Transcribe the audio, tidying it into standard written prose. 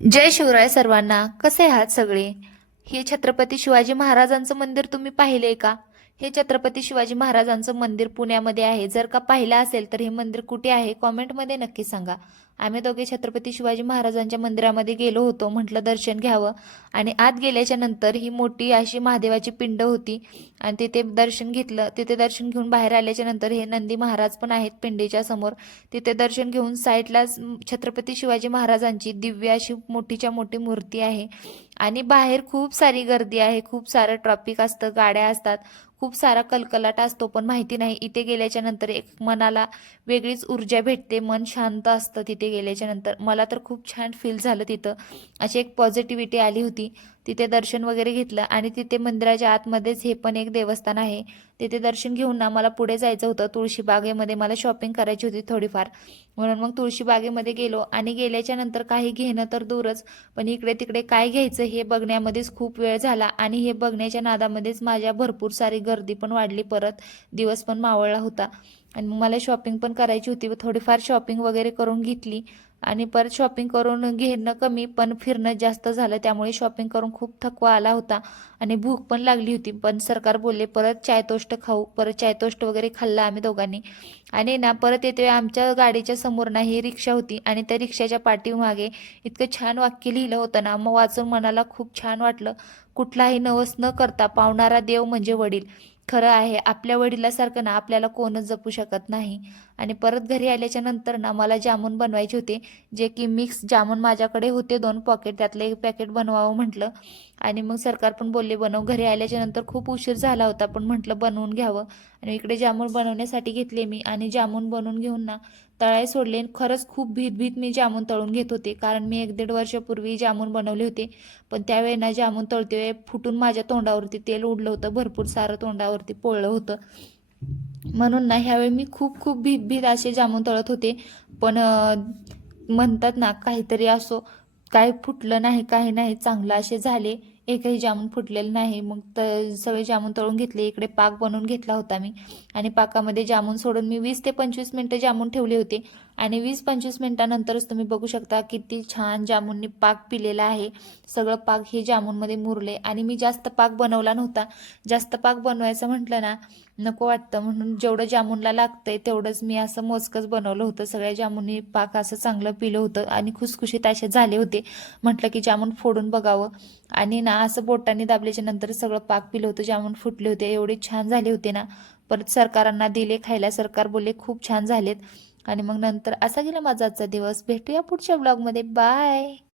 जय शिवराय सर्वांना. कसे आहात सगळे? हे छत्रपती शिवाजी महाराजांचं मंदिर तुम्ही पाहिलेय का? हे छत्रपती शिवाजी महाराजांचं मंदिर पुण्यामध्ये आहे. जर का पाहिलं असेल तर हे मंदिर कुठे आहे कॉमेंटमध्ये नक्की सांगा. आम्ही दोघे छत्रपती शिवाजी महाराजांच्या मंदिरामध्ये गेलो होतो. म्हटलं दर्शन घ्यावं आणि आत गेल्याच्या नंतर ही मोठी अशी महादेवाची पिंड होती आणि तिथे दर्शन घेतलं. तिथे दर्शन घेऊन बाहेर आल्याच्या नंतर हे नंदी महाराज पण आहेत पिंडीच्या समोर. तिथे दर्शन घेऊन साईडला छत्रपती शिवाजी महाराजांची दिव्य अशी मोठीच्या मोठी मूर्ती आहे आणि बाहेर खूप सारी गर्दी आहे. खूप सारं ट्रॅफिक असतं, गाड्या असतात, खूप सारा कलकलाट असतो. पण माहिती नाही, इथे गेल्याच्या नंतर एक मनाला वेगळीच ऊर्जा भेटते, मन शांत असतं तिथे गेल्याच्या नंतर. मला तर खूप छान फील झालं तिथं. अशी एक पॉझिटिव्हिटी आली होती. तिथे दर्शन वगैरे घेतलं आणि तिथे मंदिराच्या आतमध्येच हे पण एक देवस्थान आहे. तिथे दर्शन घेऊन ना मला पुढे जायचं होतं. तुळशी बागेमध्ये मला शॉपिंग करायची होती थोडीफार, म्हणून मग तुळशी बागेमध्ये गेलो आणि गेल्याच्या नंतर काही घेणं तर दूरच, पण इकडे तिकडे काय घ्यायचं हे बघण्यामध्येच खूप वेळ झाला आणि हे बघण्याच्या नादामध्येच माझ्या भरपूर सारी गर्दी पण वाढली. परत दिवस पण मावळला होता आणि मग मला शॉपिंग पण करायची होती व थोडीफार शॉपिंग वगैरे करून घेतली आणि परत शॉपिंग करून घेणं कमी पण फिरणं जास्त झालं. त्यामुळे शॉपिंग करून खूप थकवा आला होता आणि भूक पण लागली होती. पण सरकार बोलले परत चाय टोस्ट खाऊ. परत चाय टोस्ट वगैरे खाल्ला आम्ही दोघांनी आणि ना परत येते आमच्या गाडीच्या समोर ना ही रिक्षा होती आणि त्या रिक्षाच्या पाठीमागे इतकं छान वाक्य लिहिलं होतं ना, मग वाचून मनाला खूप छान वाटलं. कुठलाही नवस न करता पावणारा देव म्हणजे वडील. खरं आहे, आपल्या वडिलासारखं ना आपल्याला कोणच जपू शकत नाही. आणि परत घरी आल्याच्या नंतर ना मला जामून बनवायचे होते, जे की मिक्स जामून माझ्याकडे होते 2 पॉकेट, त्यातलं एक पॅकेट बनवावं म्हटलं आणि मग सरकार पण बोलले बनव. घरी आल्याच्या नंतर खूप उशीर झाला होता पण म्हटलं बनवून घ्यावं आणि इकडे जामून बनवण्यासाठी घेतले मी आणि जामून बनवून घेऊन ना तळाय सोडले. खरंच खूप भीत मी जामून तळून घेत होते, कारण मी 1-1.5 वर्षापूर्वी जामून बनवले होते. पण त्यावेळी ना जामून तळते फुटून माझ्या तोंडावरती तेल उडलं होतं, भरपूर सारं तोंडावरती पोळलं होतं. म्हणून ना ह्यावेळी मी खूप खूप भीत असे जामून तळत होते. पण म्हणतात ना काहीतरी असो, काय फुटलं नाही, काही नाही, चांगलं असे झाले. एकही जामून फुटलेलं नाही. मग सगळे जामून तळून घेतले. इकडे पाक बनवून घेतला होता मी आणि पाकामध्ये जामून सोडून मी 20 ते 25 मिनटं जामून ठेवले होते आणि 20-25 मिनटानंतरच तुम्ही बघू शकता किती छान जामूननी पाक पिलेला आहे. सगळं पाक हे जामूनमध्ये मुरले आणि मी जास्त पाक बनवला नव्हता. जास्त पाक बनवायचं म्हटलं ना नको वाटतं, म्हणून जेवढं जामूनला लागतंय तेवढंच मी असं मोजकंच बनवलं होतं. सगळ्या जामुनी पाक असं चांगलं पिलं होतं आणि खुसखुशीत असे झाले होते. म्हटलं की जामून फोडून बघावं आणि ना असं बोटांनी दाबल्याच्या नंतर सगळं पाक पिलं होतं. जामून फुटले होते, एवढे छान झाले होते ना. परत सरकारांना दिले खायला. सरकार बोलले खूप छान झालेत आणि मग नंतर असा गेला माझा आजचा दिवस. भेटूया पुढच्या ब्लॉगमध्ये. बाय.